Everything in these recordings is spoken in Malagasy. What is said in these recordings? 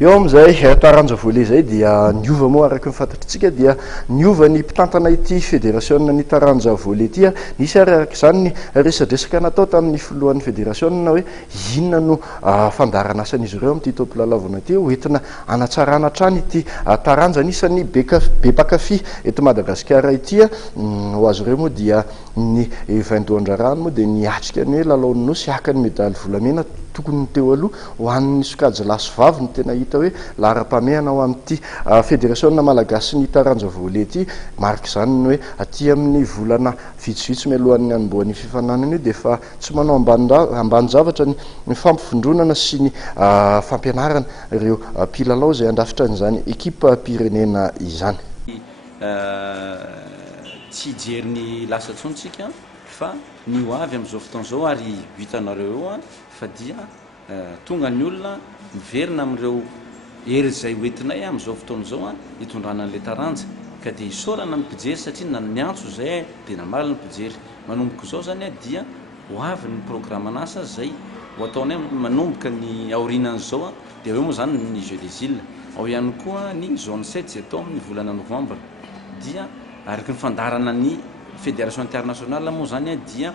eo am'izay taranja volley zay dia niova moa araky ny fantatritsika dia niova ny mpitantana ity fédération ny taranja volley ity nisy araky zany ny resadresaka natao tamin'ny filohan'ny fédération hoe inona no fandarana asan'izy ireo amin'ity topilalavana ity hoentina anatsarana hatrany ity taranja anisan'ny be mpakafy eto Madagasikara ity ho azy ireo moa dia ny 22 andrarano moa dia niatrika ny hoe lalaon'ny nosy akany medaly volamena tokony teo aloha ho an'ny sokajy laso vavy ny tena hita hoe lara-pamehana ao amin'ity fédération malagasy ny taranja volley ity mariky izany ny hoe aty amin'ny volana vitsivitsy mialohan'ny anombohan'ny fifananana io dia fa tsy manao ambany zavatra ny fampifondronana sy ny fampianarana ireo mpilalao izay andrafitra n'izany ekipa pirenena izany. Tsy jery ny lasa tsontsika fa ny ho avy amin'izao fotoan'izao ary hitanareo eo fa dia tonga ny olona miverina amin'ireo hery izay hoentinay amin'izao fotoan'izao hitondrana an'ilay taranja ka dia hisaorana ny mpijery satria na ny antso izay dia namarina ny mpijery manomboka izao zany dia ho avy ny programme an'asa zay ho ataony manomboka ny aorinan'izao dia eo moa zany ny jeux des îles ao ihany koa ny zone 7 zay atao amin'ny volana novembre dia araky ny fandarana ny fédération internationale moa zany dia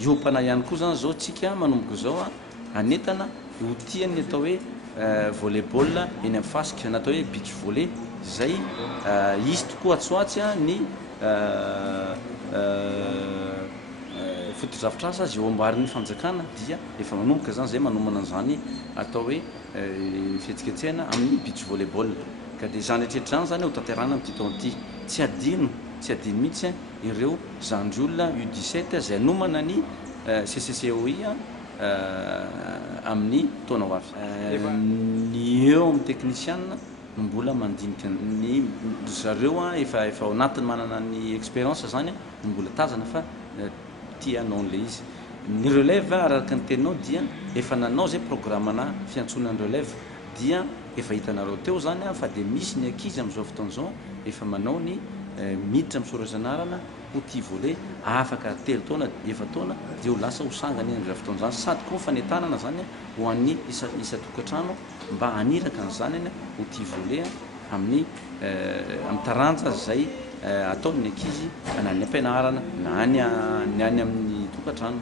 iopana ihany koa zany zao tsika manomboka izao anetana ho tiany atao hoe volleyball eny amin'ny fasika natao hoe beach volley zay izy tokoa atsoatsy ny foto-drafitr'asa azy eo ambarin'ny fanjakana dia efa manomboka zany zay manomana an'izany atao hoe fihetsiketsehana amin'ny beach volleyball ka dia zany hatrehatr'izany zany ho tanterana amin'ity taon'ity tsy adino mihitsy ireo zandry olona U17 zay anomana ny CCCOI amin'ny taona ho avy ny eo amin'ny technicienne mbola mandinika ny zareo efa ao anatiny manana ny expérience zany mbola tazana fa tia anao le izy ny relève araky ny teninao dia efa nanao zay programme na fiantsonan'ny relève dia efa hitanareo teo zany fa dia misy ny ankizy amin'izao fotoan'izao efa manao ny miditra misorasanarana ho tia volley afaka 3 taona 4 taona dia ho lasa ho sangany amin'izao fotoan'izany sady koa fanetanana zany ho an'ny isa tokantrano mba haniraka an'izany ho tia volley amin'ny taranja zay ataon'ny ankizy na ny ampianarana na ny any amin'ny tokantrano.